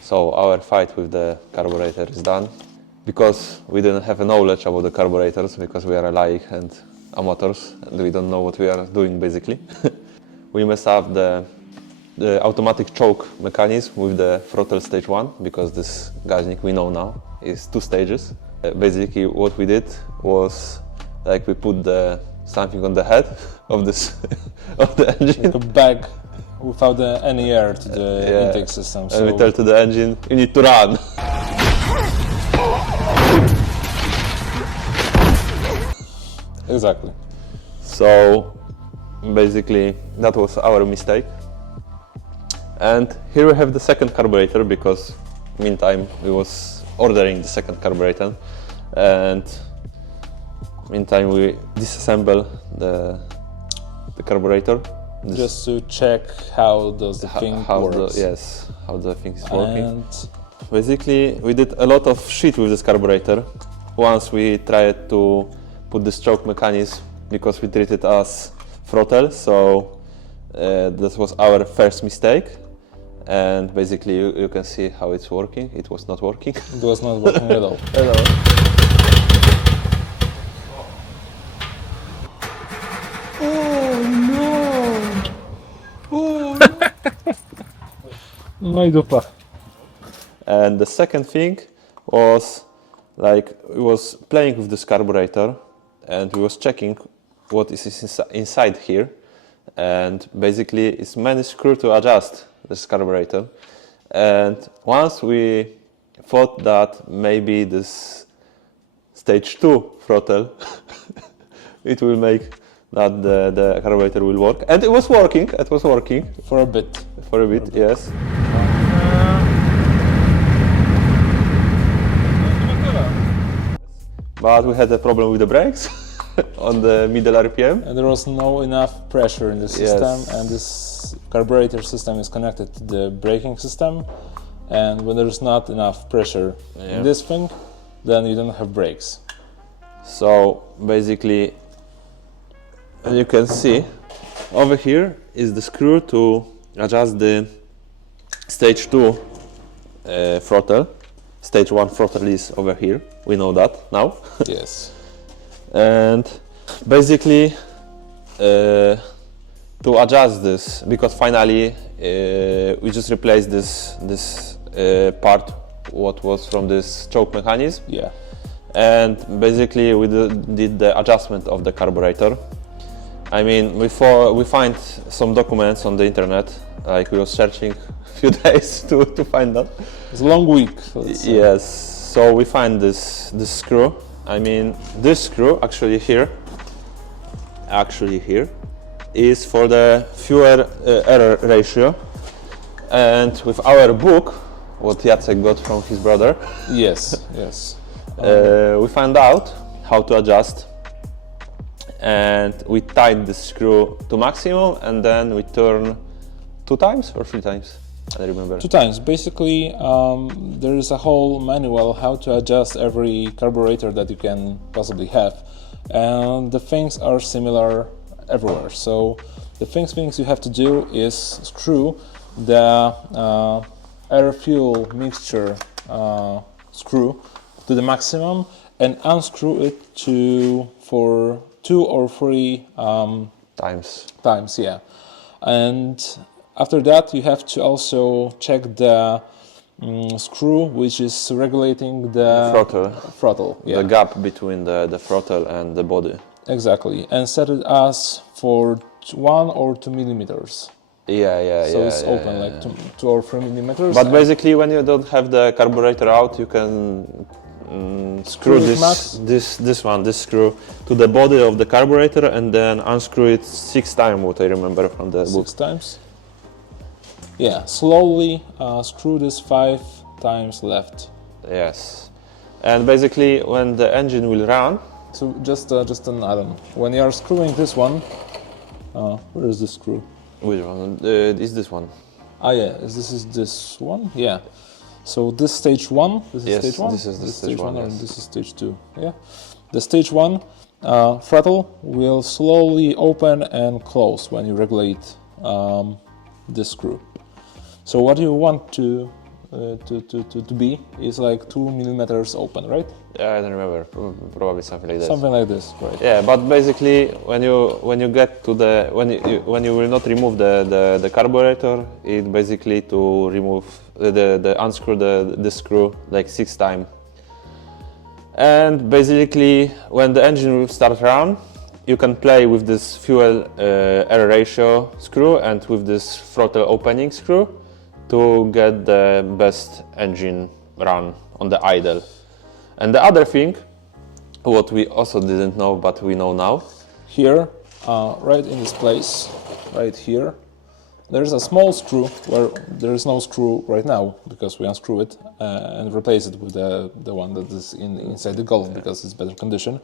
So our fight with the carburetor is done. Because we didn't have a knowledge about the carburetors, because we are laik and amateurs and we don't know what we are doing basically. We messed up the automatic choke mechanism with the throttle stage 1, because this gaznik we know now is 2 stages. Basically what we did was like we put something on the head of this of the engine. Like a bag without any air to the intake system. So and we tell to the engine, you need to run. Exactly. So basically that was our mistake. And here we have the second carburetor, because meantime we was ordering the second carburetor, and meantime we disassemble the carburetor. Just to check how does the thing works. Yes, how the thing is working. And basically we did a lot of shit with this carburetor. Once we tried to put this choke mechanism, because we treated it as throttle, so that was our first mistake. And basically you can see how it's working. It was not working. It was not working at all. Oh no! Oh No i dupa. And the second thing was like we was playing with this carburetor and we was checking what is inside here, and basically it's many screws to adjust this carburetor. And once we thought that maybe this stage 2 throttle it will make that the carburetor will work, and it was working. It was working For a bit. Yes. But we had a problem with the brakes on the middle RPM. And there was no enough pressure in the system, Yes. and this carburetor system is connected to the braking system. And when there's not enough pressure in this thing, then you don't have brakes. So basically, as you can see, over here is the screw to adjust the stage 2 throttle. Stage 1 throttle is over here. We know that now. Yes. And basically, to adjust this, because finally we just replaced this part what was from this choke mechanism. Yeah. And basically we did the adjustment of the carburetor. I mean, we find some documents on the internet, like we were searching a few days to find that. It's a long week. Yes, so we find this screw. I mean, this screw actually here is for the fuel error ratio. And with our book, what Jacek got from his brother, Yes, yes. we found out how to adjust, and we tied the screw to maximum, and then we turn 2 times or 3 times. I don't remember. 2 times. Basically, there is a whole manual how to adjust every carburetor that you can possibly have, and the things are similar everywhere. So the things you have to do is screw the air-fuel mixture screw to the maximum and unscrew it for 2 or 3 times, yeah. And after that, you have to also check the screw which is regulating the throttle, yeah. The gap between the throttle and the body. Exactly, and set it as for 1 or 2 millimeters. Yeah. So it's open like 2 or 3 millimeters. But basically, when you don't have the carburetor out, you can screw this screw to the body of the carburetor and then unscrew it 6 times, what I remember from the book. 6 times? Yeah, slowly screw this 5 times left. Yes, and basically when the engine will run. So just an add-on. When you are screwing this one, where is the screw? Which one? Is this one? Ah yeah, this is this one? Yeah. So this stage 1, this is stage 1? This is the stage 1, and this is stage 2, yeah. The stage 1 throttle will slowly open and close when you regulate this screw. So what you want to be is like 2 millimeters open, right? Yeah, I don't remember. Probably something like that. Something like this, right? Yeah, but basically, when you get to the when you will not remove the carburetor, it basically to remove the unscrew the screw like 6 times. And basically, when the engine will start run, you can play with this fuel air ratio screw and with this throttle opening screw to get the best engine run on the idle. And the other thing, what we also didn't know but we know now, here, right in this place, right here, there's a small screw where there is no screw right now because we unscrew it and replace it with the one that is inside the Golf because it's better condition.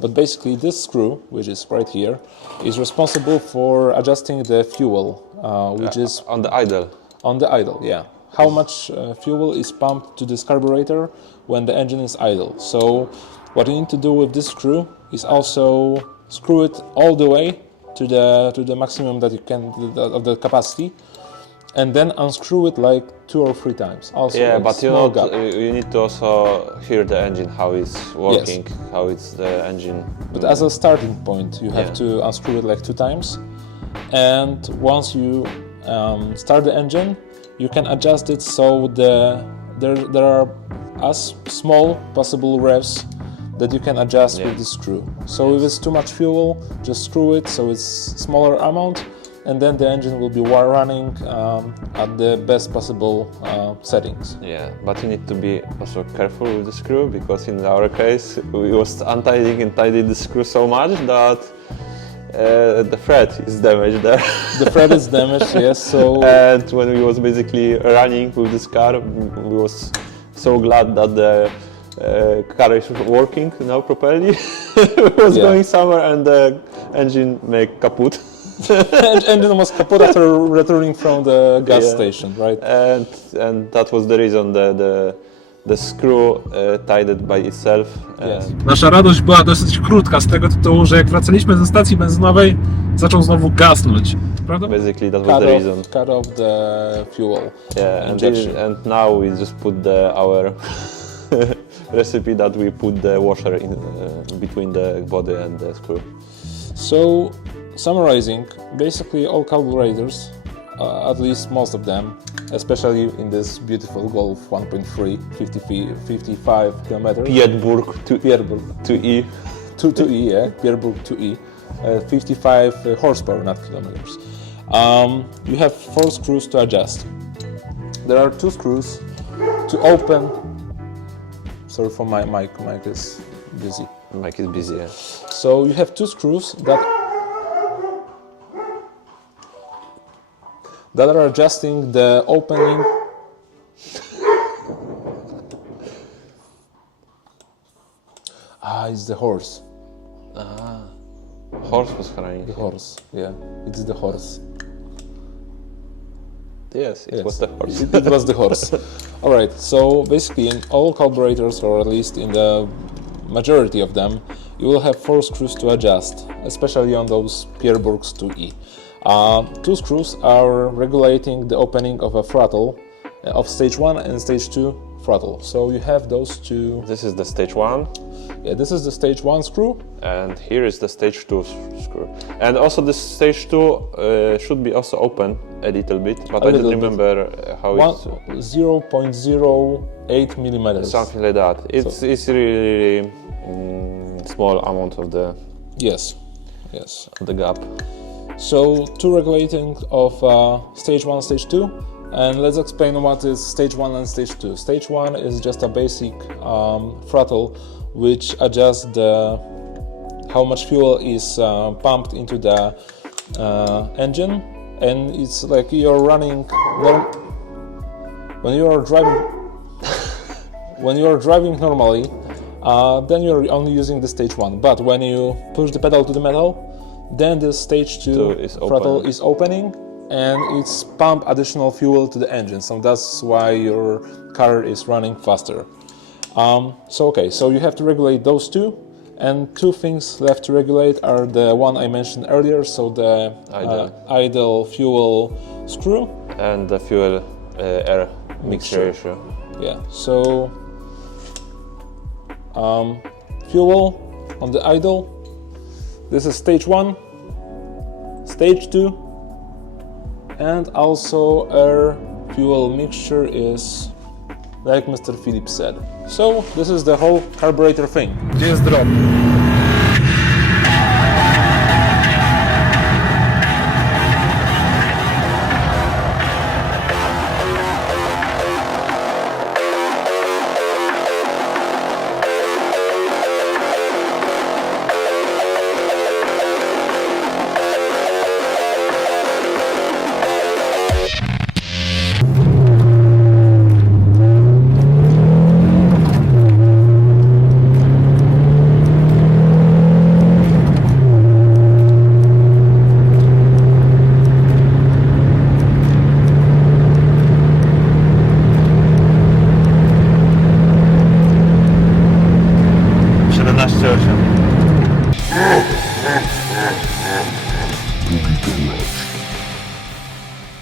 But basically this screw, which is right here, is responsible for adjusting the fuel, which is on the idle. on the idle, yeah. How much fuel is pumped to this carburetor when the engine is idle. So what you need to do with this screw is also screw it all the way to the maximum that you can of the capacity, and then unscrew it like 2 or 3 times. Also, Yeah, like but you need to also hear the engine, how it's working, Yes. how it's the engine. But as a starting point, you have to unscrew it like 2 times, and once you start the engine, you can adjust it so there are as small possible revs that you can adjust with the screw. So if it's too much fuel, just screw it so it's smaller amount, and then the engine will be running at the best possible settings. Yeah, but you need to be also careful with the screw, because in our case we was untying and tidying the screw so much that the thread is damaged there. The thread is damaged, yes. So and when we was basically running with this car, we was so glad that the car is working now properly. It was going somewhere and the engine make kaput. engine was kaput after returning from the gas station, right? And that was the reason the screw tied it by itself. Yes. Nasza radość była dosyć krótka z tego tytułu, że jak wracaliśmy ze stacji benzynowej, zaczął znowu gasnąć, prawda? Basically that was the reason. Cut off the fuel. Yeah, injection. and now we just put our recipe that we put the washer in between the body and the screw. So, summarizing, basically all carburetors, at least most of them, especially in this beautiful Golf 1.3, 55 kilometers. Pierburg Pierburg 2E. 2E, yeah, Pierburg 2E, 55 horsepower, not kilometers. You have 4 screws to adjust. There are 2 screws to open. Sorry for my mic is busy. Mic is busy, yeah. So you have 2 screws that are adjusting the opening. It's the horse. Horse was crying. The horse, yeah, it's the horse. Yes, it was the horse. It was the horse. All right, so basically in all carburetors, or at least in the majority of them, you will have 4 screws to adjust, especially on those Pierburgs 2E. 2 screws are regulating the opening of a throttle of stage 1 and stage 2 throttle. So you have those 2. This is the stage 1. Yeah, this is the stage 1 screw. And here is the stage 2 screw. And also the stage 2 should be also open a little bit, but I don't remember how it's... 0.08 millimeters. Something like that. It's really small amount of the Yes. of the gap. So 2 regulating of stage 1, stage 2, and let's explain what is stage 1 and stage 2. Stage 1 is just a basic throttle which adjusts how much fuel is pumped into the engine, and it's like you're running when you are driving normally, then you're only using the stage 1, but when you push the pedal to the metal, then the stage 2 throttle is opening and it's pump additional fuel to the engine, so that's why your car is running faster. So you have to regulate those 2, And two things left to regulate are the one I mentioned earlier, so the idle fuel screw. And the fuel air mixture ratio. Yeah, so fuel on the idle. This is stage 1, stage 2, and also air fuel mixture is like Mr. Philip said. So this is the whole carburetor thing. Gdzie jest drop? Osiem.